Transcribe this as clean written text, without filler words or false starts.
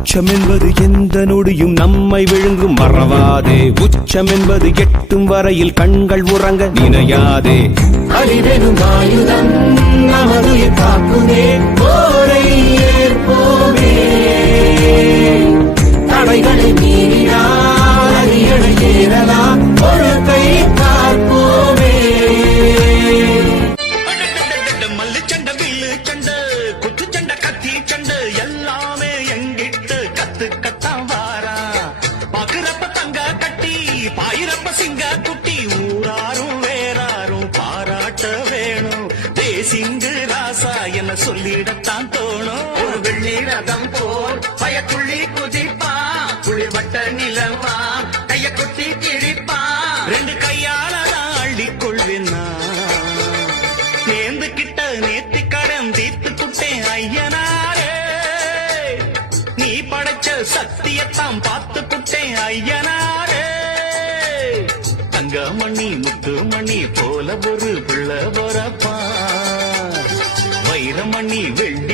உச்சம் என்பது எந்த நொடியும் நம்மை விழுங்கும் மறவாதே. உச்சம் என்பது எட்டும் வரையில் கண்கள் உறங்க நினையாதே. அறிவெனும் ஆயுதம் நமது காக்குமே, போரை ஏற்போமே. தடைகளை மீறினால் அரியணை ஏறலாம், ஒரு கை பார்ப்போமே. மல்லு சண்டை, வில்லு சண்டை, குத்து சண்டை, கத்தி சண்டை எல்லாமே எங்கிட்டு கத்துக்கத்தான் வாரா. பாக்குறப்ப தங்க கட்டி, பாயிரப்ப சிங்க குட்டி, ஊராரும் வேறாரும் பாராட்ட வேணும். தேசிங்கு ராசா என சொல்லிடத்தான் தோணும். ஒரு வெள்ளி ரதம் போல் பயத்துள்ளி குதிப்பா, குளிர்வட்ட நிலவா கைய கொட்டி கிழிப்பா. ரெண்டு கையால அள்ளிக் கொள்வேனா, நேர்ந்து கிட்ட நேர்த்தி கடன் தீர்த்து குட்டேன் ஐயனாரே. நீ படைச்ச சத்தியத்தான் பார்த்து குட்டேன் ஐயனாரே. தங்கமணி முத்துமணி போல ஒரு பிள்ளை பொறப்பா, வைரமணி வெள்ளி